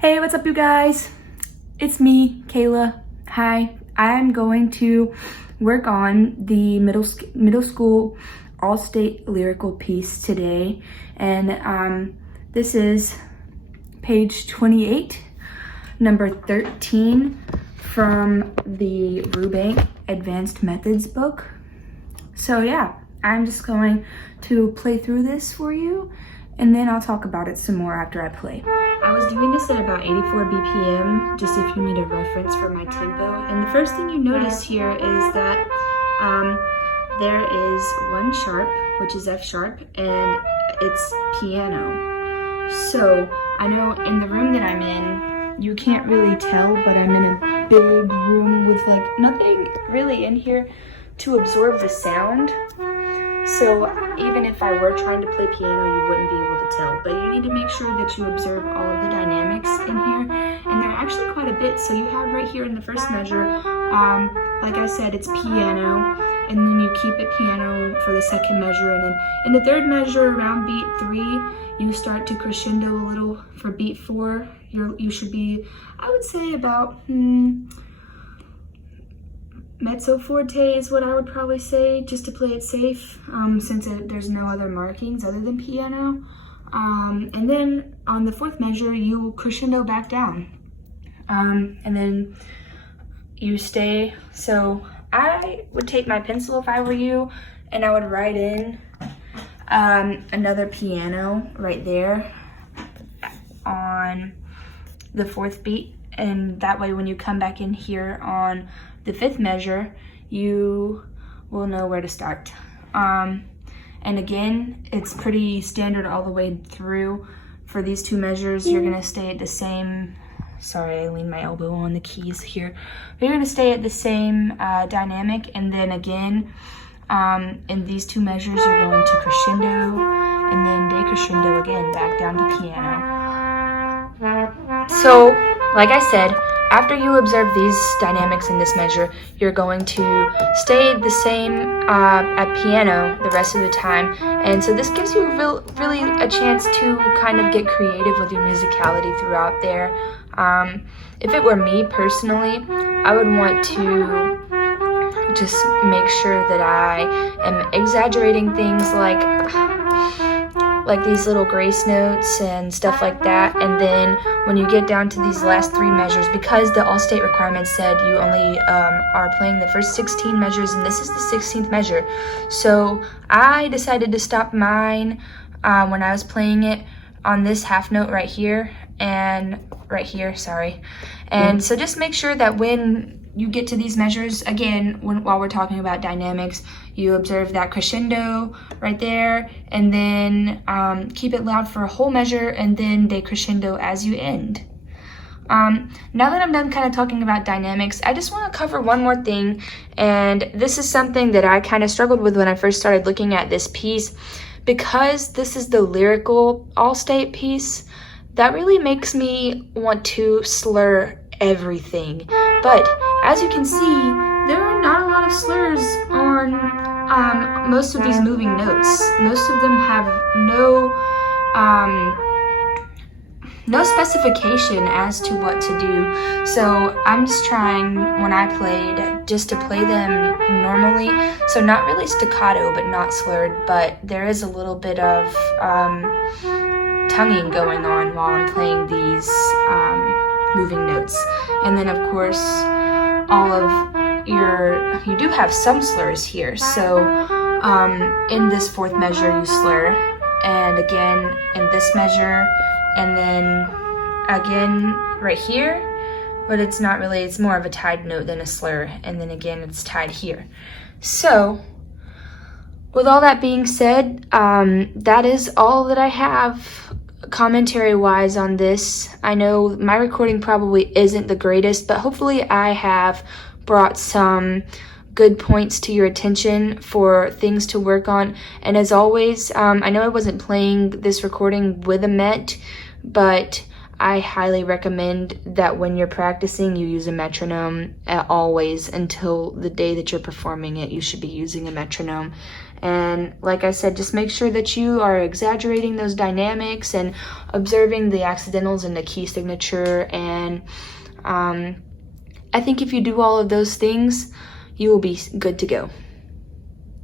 Hey, what's up, you guys? It's me, Kayla. Hi. I'm going to work on the middle school all-state lyrical piece today, and this is page 28, number 13 from the Rubank Advanced Methods book. So yeah, I'm just going to play through this for you, and then I'll talk about it some more after I play. I was doing this at about 84 BPM, just if you need a reference for my tempo. And the first thing you notice here is that there is one sharp, which is F sharp, and it's piano. So I know in the room that I'm in, you can't really tell, but I'm in a big room with like nothing really in here to absorb the sound. So even if I were trying to play piano, you wouldn't be able to tell. But you need to make sure that you observe all of the dynamics in here. And they're actually quite a bit. So you have right here in the first measure, like I said, it's piano. And then you keep it piano for the second measure. And then in the third measure, around beat 3, you start to crescendo a little. For beat 4, you should be, I would say, about... mezzo forte is what I would probably say, just to play it safe, since there's no other markings other than piano. And then on the fourth measure, you crescendo back down. And then you stay. So I would take my pencil if I were you, and I would write in another piano right there on the fourth beat. And that way when you come back in here on the fifth measure, you will know where to start. And again, it's pretty standard all the way through. For these two measures, you're gonna stay at the same, sorry, I leaned my elbow on the keys here. But you're gonna stay at the same dynamic, and then again, in these two measures, you're going to crescendo, and then decrescendo again, back down to piano. So, like I said, after you observe these dynamics in this measure, you're going to stay the same at piano the rest of the time. And so this gives you really a chance to kind of get creative with your musicality throughout there. If it were me personally, I would want to just make sure that I am exaggerating things like these little grace notes and stuff like that. And then when you get down to these last 3 measures, because the all-state requirements said you only are playing the first 16 measures, and this is the 16th measure. So I decided to stop mine when I was playing it on this half note right here, and right here, sorry. And so just make sure that when you get to these measures, again, while we're talking about dynamics, you observe that crescendo right there, and then keep it loud for a whole measure, and then decrescendo as you end. Now that I'm done kind of talking about dynamics, I just want to cover one more thing, and this is something that I kind of struggled with when I first started looking at this piece. Because this is the lyrical all-state piece, that really makes me want to slur everything. But as you can see, there are not a lot of slurs on most of these moving notes. Most of them have no specification as to what to do. So I'm just trying, when I played, just to play them normally. So not really staccato, but not slurred, but there is a little bit of tonguing going on while I'm playing these moving notes. And then of course, you do have some slurs here. So in this fourth measure, you slur, and again in this measure, and then again right here, but it's not really, it's more of a tied note than a slur, and then again it's tied here. So with all that being said, that is all that I have commentary wise on this. I know my recording probably isn't the greatest, but hopefully I have brought some good points to your attention for things to work on. And as always, I know I wasn't playing this recording with a Met, but I highly recommend that when you're practicing, you use a metronome always. Until the day that you're performing it, you should be using a metronome. And like I said, just make sure that you are exaggerating those dynamics and observing the accidentals in the key signature. And I think if you do all of those things, you will be good to go.